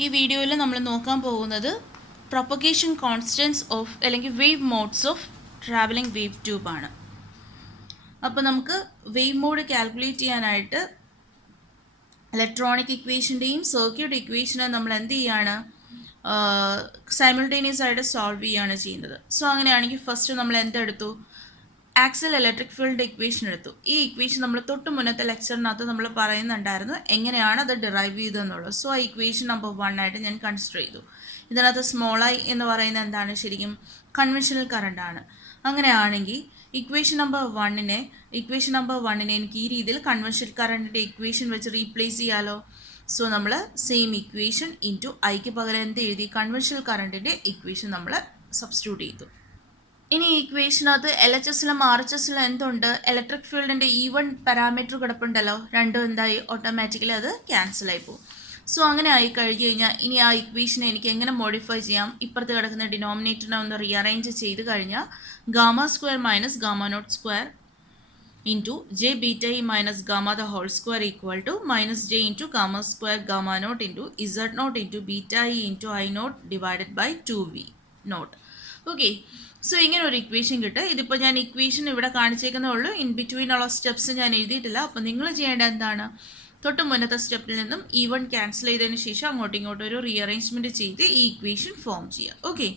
ഈ വീഡിയോയിൽ നമ്മൾ നോക്കാൻ പോകുന്നത് പ്രൊപ്പഗേഷൻ കോൺസ്റ്റൻസ് ഓഫ് അല്ലെങ്കിൽ wave modes of travelling wave tube ആണ്. അപ്പോൾ നമുക്ക് വേവ് മോഡ് കാൽക്കുലേറ്റ് ചെയ്യാനായിട്ട് ഇലക്ട്രോണിക് ഇക്വേഷൻ്റെയും സർക്യൂട്ട് ഇക്വേഷനും നമ്മൾ എന്ത് ചെയ്യാണ്, സൈമിൾട്ടേനിയസ് ആയിട്ട് സോൾവ് ചെയ്യുകയാണ് ചെയ്യുന്നത്. സോ അങ്ങനെയാണെങ്കിൽ ഫസ്റ്റ് നമ്മൾ എന്തെടുത്തു, ആക്സിൽ ഇലക്ട്രിക് ഫീൽഡ് ഇക്വേഷൻ എടുത്തു. ഈ ഇക്വേഷൻ നമ്മൾ തൊട്ട് മുന്നത്തെ ലെക്ചറിനകത്ത് നമ്മൾ പറയുന്നുണ്ടായിരുന്നു എങ്ങനെയാണ് അത് ഡിറൈവ് ചെയ്തതെന്നുള്ളത്. സോ ആ ഇക്വേഷൻ നമ്പർ 1 ആയിട്ട് ഞാൻ കൺസിഡർ ചെയ്തു. ഇതിനകത്ത് സ്മോൾ ഐ എന്ന് പറയുന്നത് എന്താണ്, ശരിക്കും കൺവെൻഷണൽ കറണ്ട് ആണ്. അങ്ങനെയാണെങ്കിൽ ഇക്വേഷൻ നമ്പർ 1നെ എനിക്ക് ഈ രീതിയിൽ കൺവെൻഷണൽ കറണ്ടിൻ്റെ ഇക്വേഷൻ വെച്ച് റീപ്ലേസ് ചെയ്യാലോ. സോ നമ്മൾ സെയിം ഇക്വേഷൻ ഇൻറ്റു ഐക്ക് പകരം എന്ത് എഴുതി, കൺവെൻഷണൽ കറണ്ടിൻ്റെ ഇക്വേഷൻ നമ്മൾ സബ്സ്റ്റിറ്റ്യൂട്ട് ചെയ്തു. ഇനി ഈ ഇക്വേഷനകത്ത് എൽ എച്ച് എസിലും ആർ എച്ച് എസിലും എന്തുണ്ട്, ഇലക്ട്രിക് ഫീൽഡിൻ്റെ E1 പാരാമീറ്റർ കിടപ്പുണ്ടല്ലോ, രണ്ടും എന്തായി, ഓട്ടോമാറ്റിക്കലി അത് ക്യാൻസൽ ആയി പോകും. സോ അങ്ങനെ ആയി കഴിഞ്ഞ് കഴിഞ്ഞാൽ ഇനി ആ ഇക്വേഷനെ എനിക്ക് എങ്ങനെ മോഡിഫൈ ചെയ്യാം, ഇപ്പുറത്ത് കിടക്കുന്ന ഡിനോമിനേറ്ററിനെ ഒന്ന് റീഅറേഞ്ച് ചെയ്ത് കഴിഞ്ഞാൽ gamma square minus gamma naught square into J beta E minus gamma the whole square equal to minus J into gamma square gamma naught into Z naught into beta E into I naught divided by 2v naught. Okay, so ഇങ്ങനെ ഒരു equation കിട്ടും. ഇതിപ്പോൾ ഞാൻ equation ഇവിടെ കാണിച്ചേക്കുന്നേ ഉള്ളൂ, in between ഉള്ള steps ഞാൻ എഴുതിയിട്ടില്ല. അപ്പോൾ നിങ്ങൾ ചെയ്യേണ്ട എന്താണ്, തൊട്ട് മുന്നത്തെ സ്റ്റെപ്പിൽ നിന്നും E1 ക്യാൻസൽ ചെയ്തതിന് ശേഷം അങ്ങോട്ടും ഇങ്ങോട്ടും ഒരു റീഅറേഞ്ച്മെൻറ്റ് ചെയ്ത് ഈ ഇക്വേഷൻ ഫോം ചെയ്യുക. ഓക്കെ,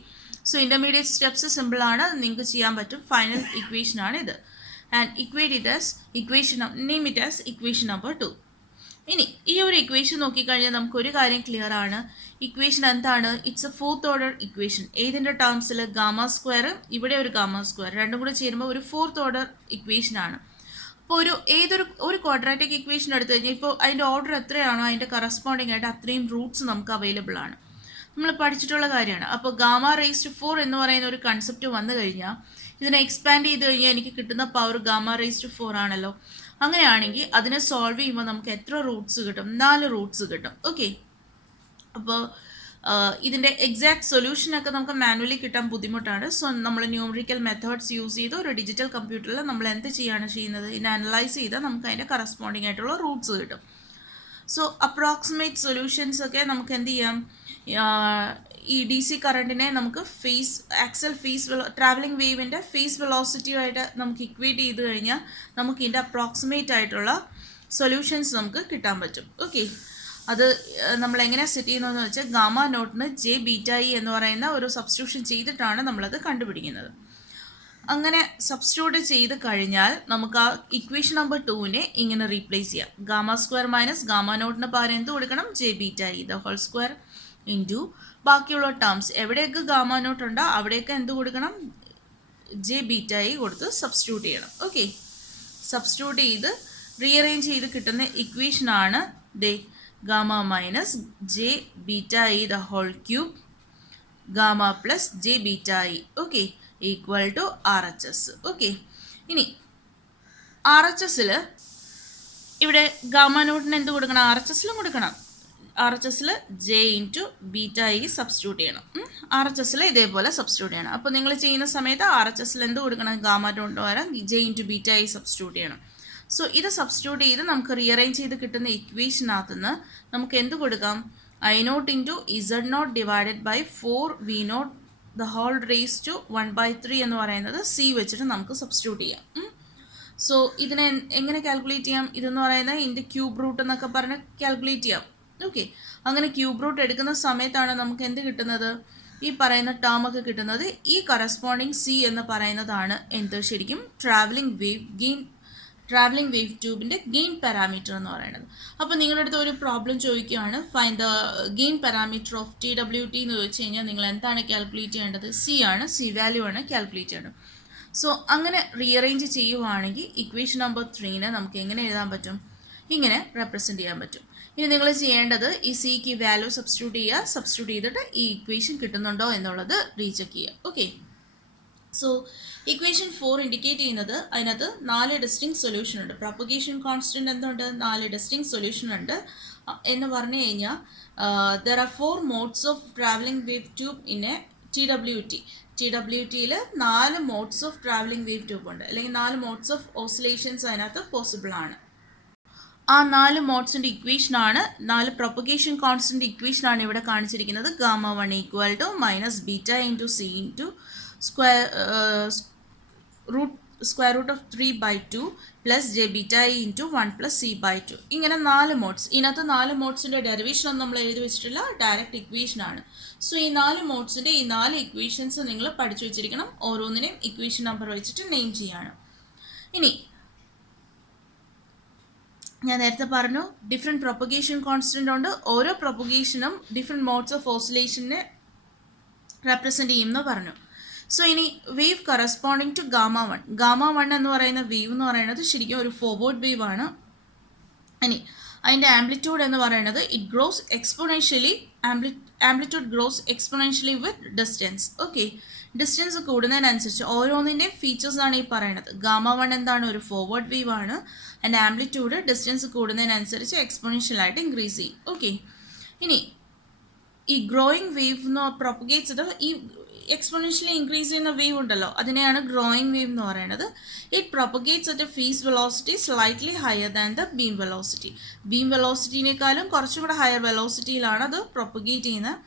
സോ ഇൻ്റർമീഡിയറ്റ് സ്റ്റെപ്സ് സിമ്പിളാണ്, നിങ്ങൾക്ക് ചെയ്യാൻ പറ്റും. ഫൈനൽ ഇക്വേഷനാണ് ഇത്. And equate it as equation, name it as equation number 2. ഇനി ഈ ഒരു ഇക്വേഷൻ നോക്കിക്കഴിഞ്ഞാൽ നമുക്കൊരു കാര്യം ക്ലിയർ ആണ്. ഇക്വേഷൻ എന്താണ്, it's A fourth order equation. ഏതിൻ്റെ ടേംസിൽ, ഗാമ സ്ക്വയർ, ഇവിടെ ഒരു ഗാമ സ്ക്വയർ, രണ്ടും കൂടെ ചേരുമ്പോൾ ഒരു ഫോർത്ത് ഓർഡർ ഇക്വേഷൻ ആണ്. അപ്പോൾ ഒരു ക്വാഡ്രാറ്റിക് ഇക്വേഷൻ എടുത്തു കഴിഞ്ഞാൽ ഇപ്പോൾ അതിൻ്റെ ഓർഡർ എത്രയാണോ അതിൻ്റെ കറസ്പോണ്ടിങ് ആയിട്ട് അത്രയും റൂട്ട്സ് നമുക്ക് അവൈലബിൾ ആണ്. നമ്മൾ പഠിച്ചിട്ടുള്ള കാര്യമാണ്. അപ്പോൾ ഗാമ റേസ് ടു 4 എന്ന് പറയുന്ന ഒരു കൺസെപ്റ്റ് വന്നു കഴിഞ്ഞാൽ ഇതിനെ എക്സ്പാൻഡ് ചെയ്ത് കഴിഞ്ഞാൽ എനിക്ക് കിട്ടുന്ന പവർ ഗാമ റേസ് ടു 4 ആണല്ലോ. അങ്ങനെയാണെങ്കിൽ അതിനെ സോൾവ് ചെയ്യുമ്പോൾ നമുക്ക് എത്ര റൂട്ട്സ് കിട്ടും, 4 റൂട്ട്സ് കിട്ടും. ഓക്കെ, അപ്പോൾ ഇതിൻ്റെ എക്സാക്ട് സൊല്യൂഷനൊക്കെ നമുക്ക് മാനുവലി കിട്ടാൻ ബുദ്ധിമുട്ടാണ്. സോ നമ്മൾ ന്യൂമറിക്കൽ മെത്തേഡ്സ് യൂസ് ചെയ്ത് ഒരു ഡിജിറ്റൽ കമ്പ്യൂട്ടറിൽ നമ്മൾ എന്ത് ചെയ്യാണ് ചെയ്യുന്നത്, ഇതിനെ അനലൈസ് ചെയ്താൽ നമുക്ക് അതിൻ്റെ കറസ്പോണ്ടിങ് ആയിട്ടുള്ള റൂട്ട്സ് കിട്ടും. സോ അപ്രോക്സിമേറ്റ് സൊല്യൂഷൻസ് ഒക്കെ നമുക്ക് എന്ത് ചെയ്യാം, ഈ ഡി സി കറണ്ടിനെ നമുക്ക് ട്രാവലിംഗ് വേവിൻ്റെ ഫേസ് വെലോസിറ്റിയുമായിട്ട് നമുക്ക് ഇക്വേറ്റ് ചെയ്ത് കഴിഞ്ഞാൽ നമുക്ക് ഇതിൻ്റെ അപ്രോക്സിമേറ്റ് ആയിട്ടുള്ള സൊല്യൂഷൻസ് നമുക്ക് കിട്ടാൻ പറ്റും. ഓക്കെ, അത് നമ്മൾ എങ്ങനെ സെറ്റ് ചെയ്യുന്നതെന്ന് വെച്ചാൽ ഗാമ നോട്ടിന് ജെ ബീറ്റ ഇ എന്ന് പറയുന്ന ഒരു സബ്സ്റ്റിറ്റ്യൂഷൻ ചെയ്തിട്ടാണ് നമ്മളത് കണ്ടുപിടിക്കുന്നത്. അങ്ങനെ സബ്സ്റ്റിറ്റ്യൂട്ട് ചെയ്ത് കഴിഞ്ഞാൽ നമുക്ക് ആ ഇക്വേഷൻ നമ്പർ 2നെ ഇങ്ങനെ റീപ്ലേസ് ചെയ്യാം. ഗാമ സ്ക്വയർ മൈനസ് ഗാമ നോട്ടിന് പകരം എന്ത് കൊടുക്കണം, j beta e the whole square into ബാക്കിയുള്ള ടേംസ് എവിടെയൊക്കെ ഗാമ നോട്ട് ഉണ്ടോ അവിടെയൊക്കെ എന്ത് കൊടുക്കണം, ജെ ബീറ്റ ഇ കൊടുത്ത് സബ്സ്റ്റിറ്റ്യൂട്ട് ചെയ്യണം. ഓക്കെ, സബ്സ്റ്റിറ്റ്യൂട്ട് ചെയ്ത് റീഅറേഞ്ച് ചെയ്ത് കിട്ടുന്ന ഇക്വേഷനാണ് ദേ gamma minus j beta e the whole cube gamma plus J beta e, okay, equal to R H S. Okay, ഇനി ആർ എച്ച് എസിൽ ഇവിടെ ഗാമ നോട്ടിന് എന്ത് കൊടുക്കണം, ആർ എച്ച് എസിലും കൊടുക്കണം. ആർ എച്ച് എസിൽ J into beta E substitute ചെയ്യണം. R H എസിൽ ഇതേപോലെ സബ്സ്റ്റിറ്റ്യൂട്ട് ചെയ്യണം. അപ്പോൾ നിങ്ങൾ ചെയ്യുന്ന സമയത്ത് ആർ എച്ച് എസിൽ എന്ത് കൊടുക്കണം, ഗാമ നോട്ട് പകരം J into beta E substitute ചെയ്യണം. സോ ഇത് സബ്സ്റ്റിറ്റ്യൂട്ട് ചെയ്ത് നമുക്ക് റീഅറേഞ്ച് ചെയ്ത് കിട്ടുന്ന ഇക്വേഷനകത്ത് നിന്ന് നമുക്ക് എന്ത് കൊടുക്കാം, I naught into Z naught divided by 4v naught the whole raise to 1/3 എന്ന് പറയുന്നത് സി വെച്ചിട്ട് നമുക്ക് സബ്സ്റ്റിറ്റ്യൂട്ട് ചെയ്യാം. സോ ഇതിനെ എങ്ങനെ കാൽക്കുലേറ്റ് ചെയ്യാം, ഇതെന്ന് പറയുന്നത് ഇതിൻ്റെ ക്യൂബ് റൂട്ട് എന്നൊക്കെ പറഞ്ഞ് കാൽക്കുലേറ്റ് ചെയ്യാം. ഓക്കെ, അങ്ങനെ ക്യൂബ് റൂട്ട് എടുക്കുന്ന സമയത്താണ് നമുക്ക് എന്ത് കിട്ടുന്നത്, ഈ പറയുന്ന ടേം ഒക്കെ കിട്ടുന്നത്. ഈ കറസ്പോണ്ടിങ് സി എന്ന് പറയുന്നതാണ് എന്ത്, ശരിക്കും ട്രാവലിംഗ് വേവ് ട്യൂബിൻ്റെ ഗെയിൻ പാരാമീറ്റർ എന്ന് പറയുന്നത്. അപ്പോൾ നിങ്ങളുടെ അടുത്ത് ഒരു പ്രോബ്ലം ചോദിക്കുകയാണ്, find the gain parameter of TWT എന്ന് ചോദിച്ചു കഴിഞ്ഞാൽ നിങ്ങൾ എന്താണ് കാൽക്കുലേറ്റ് ചെയ്യേണ്ടത്, സി ആണ്, സി വാല്യൂ ആണ് കാൽക്കുലേറ്റ് ചെയ്യേണ്ടത്. സോ അങ്ങനെ റീഅറേഞ്ച് ചെയ്യുവാണെങ്കിൽ ഇക്വേഷൻ നമ്പർ 3നെ നമുക്ക് എങ്ങനെ എഴുതാൻ പറ്റും, ഇങ്ങനെ റെപ്രസെൻറ്റ് ചെയ്യാൻ പറ്റും. ഇനി നിങ്ങൾ ചെയ്യേണ്ടത് ഈ സിക്ക് വാല്യൂ സബ്സ്റ്റിറ്റ്യൂട്ട് ചെയ്തിട്ട് ഈ ഇക്വേഷൻ കിട്ടുന്നുണ്ടോ എന്നുള്ളത് റീചെക്ക് ചെയ്യുക. ഓക്കെ, സോ ഇക്വേഷൻ 4 ഇൻഡിക്കേറ്റ് ചെയ്യുന്നത് അതിനകത്ത് 4 ഡിസ്റ്റിങ് സൊല്യൂഷൻ ഉണ്ട്. പ്രൊപ്പഗേഷൻ കോൺസ്റ്റൻറ്റ് എന്തുണ്ട്, 4 ഡിസ്റ്റിങ് സൊല്യൂഷൻ ഉണ്ട് എന്ന് പറഞ്ഞു കഴിഞ്ഞാൽ there are 4 modes of travelling wave tube in a TWTയിൽ 4 modes of travelling wave tube ഉണ്ട്, അല്ലെങ്കിൽ 4 മോഡ്സ് ഓഫ് ഓസിലേഷൻസ് അതിനകത്ത് പോസിബിൾ ആണ്. ആ 4 മോഡ്സിൻ്റെ ഇക്വേഷനാണ്, 4 പ്രൊപ്പഗേഷൻ കോൺസ്റ്റൻ്റ് ഇക്വേഷനാണ് ഇവിടെ കാണിച്ചിരിക്കുന്നത്. Gamma 1 equal to minus beta into C into square root of 3/2 plus J beta into 1 plus c/2. ഇങ്ങനെ 4 മോഡ്സ്. ഇതിനകത്ത് 4 മോഡ്സിൻ്റെ ഡെറിവേഷൻ ഒന്നും നമ്മൾ എഴുതി വെച്ചിട്ടില്ല, ഡയറക്റ്റ് ഇക്വേഷനാണ്. സോ ഈ 4 മോഡ്സിൻ്റെ ഈ 4 ഇക്വേഷൻസ് നിങ്ങൾ പഠിച്ചു വെച്ചിരിക്കണം. ഓരോന്നിനെയും ഇക്വേഷൻ നമ്പർ വെച്ചിട്ട് നെയിം ചെയ്യാണ്. ഇനി ഞാൻ നേരത്തെ പറഞ്ഞു ഡിഫറെൻറ്റ് പ്രൊപ്പഗേഷൻ കോൺസ്റ്റൻ്റ് ഉണ്ട്. ഓരോ പ്രൊപ്പഗേഷനും ഡിഫറെൻറ്റ് മോഡ്സ് ഓഫ് ഓസിലേഷനെ റെപ്രസെൻ്റ് ചെയ്യുമെന്ന് പറഞ്ഞു. സോ ഇനി wave corresponding to gamma 1. Gamma 1 എന്ന് പറയുന്ന വേവ് എന്ന് പറയുന്നത് ശരിക്കും ഒരു ഫോർവേഡ് വേവ് ആണ്. ഇനി അതിൻ്റെ ആംപ്ലിറ്റ്യൂഡ് എന്ന് പറയുന്നത് it gross exponentially, amplitude gross exponentially with distance. Okay, distance കൂടുന്നതിനനുസരിച്ച് ഓരോന്നിൻ്റെയും ഫീച്ചേഴ്സാണ് ഈ പറയുന്നത്. ഗാമ 1 എന്താണ്, ഒരു ഫോർവേഡ് വേവ് ആണ്. അതിൻ്റെ ആംപ്ലിറ്റ്യൂഡ് ഡിസ്റ്റൻസ് കൂടുന്നതിനനുസരിച്ച് എക്സ്പൊണൻഷ്യലായിട്ട് ഇൻക്രീസ് ചെയ്യും. ഓക്കെ, ഇനി ഈ ഗ്രോയിങ് വേവ് എന്ന് പ്രൊപ്പഗേറ്റ്സ് ചെയ്ത് ഈ എക്സ്പൊണൻഷ്യലി ഇൻക്രീസ് ചെയ്യുന്ന വേവ് ഉണ്ടല്ലോ, അതിനെയാണ് ഗ്രോയിങ് വേവ് എന്ന് പറയുന്നത്. It propagates at a phase velocity slightly higher than the beam velocity. Beam വെലോസിറ്റിനേക്കാളും കുറച്ചും കൂടെ ഹയർ വെലോസിറ്റിയിലാണ് അത് പ്രൊപ്പഗേറ്റ് ചെയ്യുന്നത്.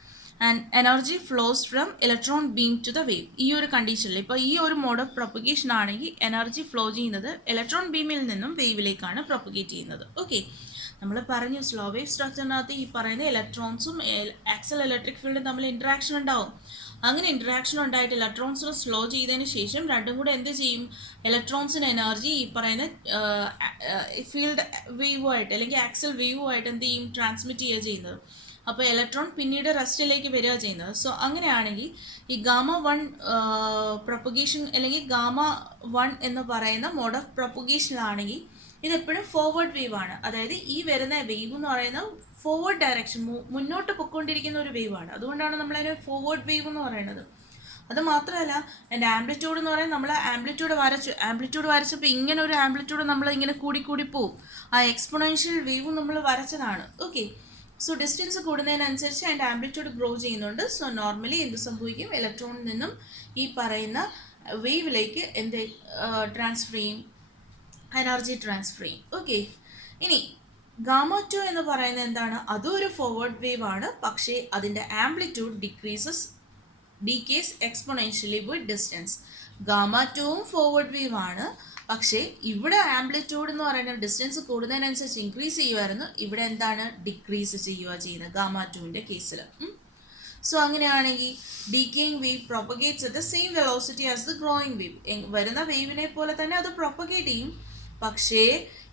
And energy flows from electron beam to the wave. ഈ ഒരു കണ്ടീഷനിൽ ഇപ്പോൾ ഈ ഒരു മോഡ് ഓഫ് പ്രൊപ്പഗേഷൻ ആണെങ്കിൽ എനർജി ഫ്ലോ ചെയ്യുന്നത് ഇലക്ട്രോൺ ബീമിൽ നിന്നും വേവിലേക്കാണ് പ്രൊപ്പഗേറ്റ് ചെയ്യുന്നത്. ഓക്കെ, നമ്മൾ പറഞ്ഞു സ്ലോ വേവ് സ്ട്രക്ചറിനകത്ത് ഈ പറയുന്ന ഇലക്ട്രോൺസും ആക്സൽ ഇലക്ട്രിക് ഫീൽഡും തമ്മിൽ ഇൻട്രാക്ഷൻ ഉണ്ടാവും. അങ്ങനെ ഇൻട്രാക്ഷൻ ഉണ്ടായിട്ട് ഇലക്ട്രോൺസിനെ സ്ലോ ചെയ്തതിന് ശേഷം രണ്ടും കൂടെ എന്ത് ചെയ്യും, ഇലക്ട്രോൺസിന് എനർജി ഈ പറയുന്ന ഫീൽഡ് വേവുമായിട്ട് അല്ലെങ്കിൽ ആക്സൽ വേവുമായിട്ട് എന്ത് ചെയ്യും, ട്രാൻസ്മിറ്റ് ചെയ്യുക ചെയ്യുന്നത്. അപ്പോൾ ഇലക്ട്രോൺ പിന്നീട് റെസ്റ്റിലേക്ക് വരിക ചെയ്യുന്നത്. സോ അങ്ങനെയാണെങ്കിൽ ഈ ഗാമ 1 പ്രൊപ്പഗേഷൻ അല്ലെങ്കിൽ ഗാമ 1 എന്ന് പറയുന്ന മോഡ് ഓഫ് പ്രൊപ്പഗേഷനിലാണെങ്കിൽ ഇതെപ്പോഴും ഫോർവേഡ് വേവ് ആണ്. അതായത് ഈ വരുന്ന വേവ് എന്ന് പറയുന്നത് ഫോർവേഡ് ഡയറക്ഷൻ, മുന്നോട്ട് പൊയ്ക്കൊണ്ടിരിക്കുന്ന ഒരു വേവ് ആണ്. അതുകൊണ്ടാണ് നമ്മളതിനെ ഫോർവേഡ് വേവ് എന്ന് പറയുന്നത്. അത് മാത്രമല്ല എൻ്റെ ആംപ്ലിറ്റ്യൂഡ് എന്ന് പറയുന്നത് നമ്മൾ ആംപ്ലിറ്റ്യൂഡ് വരച്ചപ്പോൾ ഇങ്ങനെ ഒരു ആംപ്ലിറ്റ്യൂഡ് നമ്മൾ ഇങ്ങനെ കൂടി പോവും. ആ എക്സ്പൊണൻഷ്യൽ വേവ് നമ്മൾ വരച്ചതാണ്. ഓക്കെ, സോ ഡിസ്റ്റൻസ് കൂടുന്നതിനനുസരിച്ച് അതിൻ്റെ ആംപ്ലിറ്റ്യൂഡ് ഗ്രോ ചെയ്യുന്നുണ്ട്. സോ നോർമലി എന്ത് സംഭവിക്കും, ഇലക്ട്രോണിൽ നിന്നും ഈ പറയുന്ന വേവിലേക്ക് എന്ത് ട്രാൻസ്ഫർ ചെയ്യും, എനർജി ട്രാൻസ്ഫർ ചെയ്യും. ഓക്കെ, ഇനി ഗാമ 2 എന്ന് പറയുന്നത് എന്താണ്, അതും ഒരു ഫോർവേഡ് വേവ് ആണ്. പക്ഷേ അതിൻ്റെ amplitude decays exponentially with distance. Gamma 2ഉം ഫോർവേഡ് വേവ് ആണ്. പക്ഷേ ഇവിടെ ആംപ്ലിറ്റ്യൂഡ് എന്ന് പറയുന്നത് ഡിസ്റ്റൻസ് കൂടുന്നതിനനുസരിച്ച് ഇൻക്രീസ് ചെയ്യുമായിരുന്നു. ഇവിടെ എന്താണ്, ഡിക്രീസ് ചെയ്യുന്നത് ഗാമ 2ൻ്റെ കേസിൽ. സോ അങ്ങനെയാണെങ്കിൽ decaying wave propagates at the same velocity as the growing wave. വരുന്ന വേവിനെ പോലെ തന്നെ അത് പ്രൊപ്പഗേറ്റ് ചെയ്യും. പക്ഷേ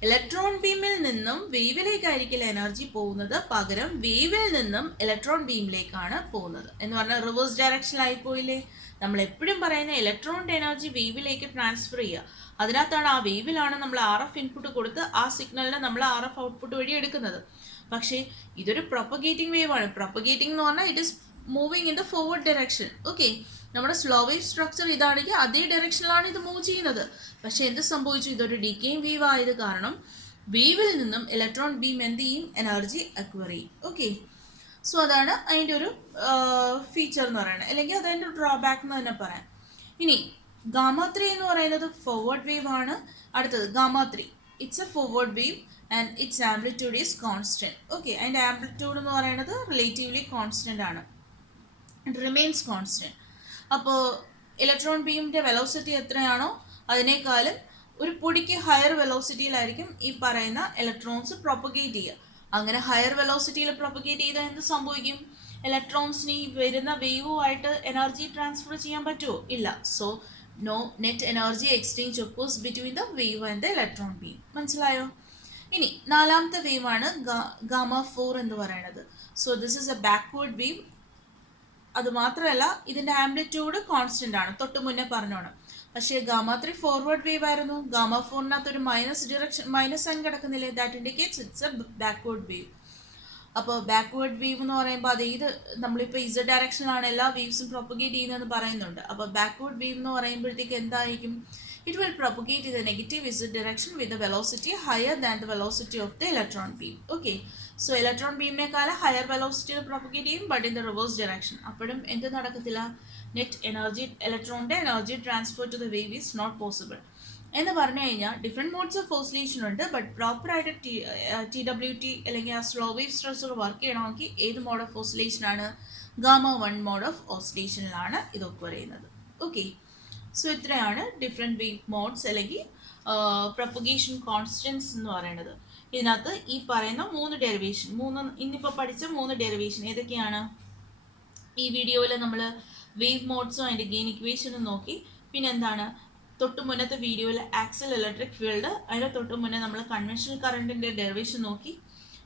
ഇലക്ട്രോൺ ബീമിൽ നിന്നും വേവിലേക്കായിരിക്കില്ല എനർജി പോകുന്നത്, പകരം വേവിൽ നിന്നും ഇലക്ട്രോൺ ബീമിലേക്കാണ് പോകുന്നത്. എന്ന് പറഞ്ഞാൽ റിവേഴ്സ് ഡയറക്ഷനിലായി പോയില്ലേ. നമ്മൾ എപ്പോഴും പറയുന്ന ഇലക്ട്രോണിൻ്റെ എനർജി വേവിലേക്ക് ട്രാൻസ്ഫർ ചെയ്യുക. അതിനകത്താണ് ആ വേവിലാണ് നമ്മൾ RF ഇൻപുട്ട് കൊടുത്ത് ആ സിഗ്നലിനെ നമ്മൾ RF ഔട്ട്പുട്ട് വഴി എടുക്കുന്നത്. പക്ഷേ ഇതൊരു പ്രൊപ്പഗേറ്റിംഗ് വേവ് ആണ്. പ്രൊപ്പഗേറ്റിംഗ് എന്ന് പറഞ്ഞാൽ it is moving in the forward direction. Okay, നമ്മുടെ സ്ലോ വേവ് സ്ട്രക്ചർ ഇതാണെങ്കിൽ അതേ ഡയറക്ഷനിലാണ് ഇത് മൂവ് ചെയ്യുന്നത്. പക്ഷേ എന്ത് സംഭവിച്ചു, ഇതൊരു ഡീക്കേയിങ് വേവ് ആയത് കാരണം വേവിൽ നിന്നും ഇലക്ട്രോൺ ബീം എന്ത് ചെയ്യും, എനർജി അക്വയർ ചെയ്യും. ഓക്കെ, സോ അതാണ് അതിൻ്റെ ഒരു ഫീച്ചർ എന്ന് പറയുന്നത്, അല്ലെങ്കിൽ അതിൻ്റെ ഒരു ഡ്രോബാക്ക് എന്ന് തന്നെ പറയാം. ഇനി ഗാമ 3 എന്ന് പറയുന്നത് ഫോർവേഡ് വേവ് ആണ്. അടുത്തത് gamma 3, it's A forward wave and it's amplitude is constant. Okay, അതിൻ്റെ ആംപ്ലിറ്റ്യൂഡ് എന്ന് പറയുന്നത് റിലേറ്റീവ്ലി കോൺസ്റ്റൻ്റ് ആണ്, ഇറ്റ് റിമെയിൻസ് കോൺസ്റ്റൻറ്റ്. അപ്പോൾ ഇലക്ട്രോൺ ബീമിൻ്റെ വെലോസിറ്റി എത്രയാണോ അതിനേക്കാളും ഒരു പൊടിക്ക് ഹയർ വെലോസിറ്റിയിലായിരിക്കും ഈ പറയുന്ന ഇലക്ട്രോൺസ് പ്രൊപ്പഗേറ്റ് ചെയ്യുക. അങ്ങനെ ഹയർ വെലോസിറ്റിയിൽ പ്രൊപ്പഗേറ്റ് ചെയ്താൽ എന്ത് സംഭവിക്കും, ഇലക്ട്രോൺസിന് ഈ വരുന്ന വേവുമായിട്ട് എനർജി ട്രാൻസ്ഫർ ചെയ്യാൻ പറ്റുമോ, ഇല്ല. So no net energy exchange occurs between the wave and the electron beam. മനസ്സിലായോ? ഇനി നാലാമത്തെ വേവാണ് ഗാമ 4 എന്ന് പറയുന്നത്. So this is a backward wave. അത് മാത്രമല്ല ഇതിൻ്റെ ആംപ്ലിറ്റ്യൂഡ് കോൺസ്റ്റൻ്റ് ആണ്, തൊട്ട് മുന്നേ പറഞ്ഞോണം. പക്ഷേ ഗാമ 3 ഫോർവേഡ് വേവ് ആയിരുന്നു. ഗാമ 4-നകത്ത് ഒരു മൈനസ് സൈൻ കിടക്കുന്നില്ലേ, that indicates it's a backward wave. അപ്പോൾ ബാക്ക്വേർഡ് വേവ് എന്ന് പറയുമ്പോൾ അത് ഏത്, നമ്മളിപ്പോൾ ഇസഡ് ഡയറക്ഷനിലാണ് എല്ലാ വേവ്സും പ്രൊപ്പഗേറ്റ് ചെയ്യുന്നതെന്ന് പറയുന്നുണ്ട്. അപ്പോൾ ബാക്ക്വേർഡ് വേവ് എന്ന് പറയുമ്പോഴത്തേക്ക് എന്തായിരിക്കും, it will propagate in the negative Z direction with the velocity higher than the velocity of the electron beam. Okay, so electron ബീമിനേക്കാളും ഹയർ വെലോസിറ്റിയിൽ പ്രൊപ്പഗേറ്റ് ചെയ്യും, but in the reverse direction. അപ്പോഴും എന്ത് നടക്കത്തില്ല, net energy, ഇലക്ട്രോണിൻ്റെ energy transfer to the wave is not possible. എന്ന് പറഞ്ഞു കഴിഞ്ഞാൽ ഡിഫറെൻറ്റ് മോഡ്സ് ഓഫ് ഓസിലേഷൻ ഉണ്ട്. ബട്ട് പ്രോപ്പറായിട്ട് TWT അല്ലെങ്കിൽ ആ സ്ലോ വേവ് സ്ട്രക്ചർ വർക്ക് ചെയ്യണമെങ്കിൽ ഏത് മോഡ് ഓഫ് ഓസിലേഷനാണ്? γ1 മോഡ് ഓഫ് ഓസിലേഷനിലാണ് ഇതൊക്കെ പറയുന്നത്. ഓക്കെ, സോ ഇത്രയാണ് ഡിഫറെൻറ്റ് വേവ് മോഡ്സ് അല്ലെങ്കിൽ പ്രൊപ്പഗേഷൻ കോൺസ്റ്റൻസ് എന്ന് പറയുന്നത്. ഇതിനകത്ത് ഈ പറയുന്ന 3 ഡെറിവേഷൻ, ഇന്നിപ്പോൾ പഠിച്ച 3 ഡെറിവേഷൻ ഏതൊക്കെയാണ്? ഈ വീഡിയോയിൽ നമ്മൾ വേവ് മോഡ്സും അതിൻ്റെ ഗെയിൻ ഇക്വേഷനും നോക്കി. പിന്നെ എന്താണ്, തൊട്ട് മുന്നത്തെ വീഡിയോയിൽ ആക്സൽ ഇലക്ട്രിക് ഫീൽഡ്, അതിൻ്റെ തൊട്ട് മുന്നേ നമ്മൾ കൺവെൻഷണൽ കറണ്ടിൻ്റെ ഡെറിവേഷൻ നോക്കി.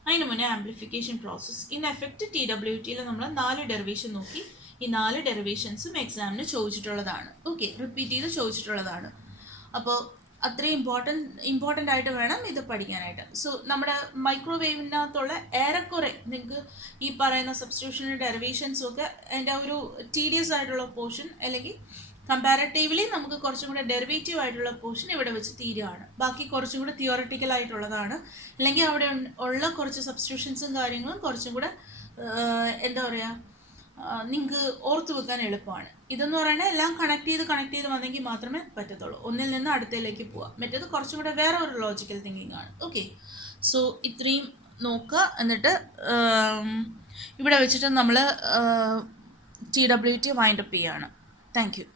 അതിന് മുന്നേ ആംപ്ലിഫിക്കേഷൻ പ്രോസസ്സ്. ഇന്ന് എഫക്റ്റ് TWTയിൽ നമ്മൾ 4 ഡെറിവേഷൻ നോക്കി. ഈ 4 ഡെറിവേഷൻസും എക്സാമിന് ചോദിച്ചിട്ടുള്ളതാണ്. ഓക്കെ, റിപ്പീറ്റ് ചെയ്ത് ചോദിച്ചിട്ടുള്ളതാണ്. അപ്പോൾ അത്രയും ഇമ്പോർട്ടൻ്റ് ആയിട്ട് വേണം ഇത് പഠിക്കാനായിട്ട്. സോ നമ്മുടെ മൈക്രോവേവിനകത്തുള്ള ഏറെക്കുറെ നിങ്ങൾക്ക് ഈ പറയുന്ന സബ്സ്റ്റിറ്റ്യൂഷൻ്റെ ഡെറിവേഷൻസും ഒക്കെ അതിൻ്റെ ഒരു ടീഡിയസ് ആയിട്ടുള്ള പോർഷൻ അല്ലെങ്കിൽ കമ്പാരറ്റീവ്ലി നമുക്ക് കുറച്ചും കൂടെ ഡെറിവേറ്റീവ് ആയിട്ടുള്ള പോർഷൻ ഇവിടെ വെച്ച് തീരുകയാണ്. ബാക്കി കുറച്ചും കൂടെ തിയോറിറ്റിക്കൽ ആയിട്ടുള്ളതാണ്. അല്ലെങ്കിൽ അവിടെ ഉള്ള കുറച്ച് സബ്സ്റ്റിറ്റ്യൂഷൻസും കാര്യങ്ങളും കുറച്ചും കൂടെ എന്താ പറയുക, നിങ്ങൾക്ക് ഓർത്ത് വെക്കാൻ എളുപ്പമാണ്. ഇതെന്ന് പറയുന്നത് എല്ലാം കണക്ട് ചെയ്ത് വന്നെങ്കിൽ മാത്രമേ പറ്റത്തുള്ളൂ. ഒന്നിൽ നിന്ന് അടുത്തതിലേക്ക് പോവാം. മറ്റേത് കുറച്ചും കൂടെ വേറെ ഒരു ലോജിക്കൽ തിങ്കിങ് ആണ്. ഓക്കെ, സോ ഇത്രയും നോക്കുക. എന്നിട്ട് ഇവിടെ വെച്ചിട്ട് നമ്മൾ TWT വൈൻഡപ്പ് ചെയ്യുകയാണ്. Thank you.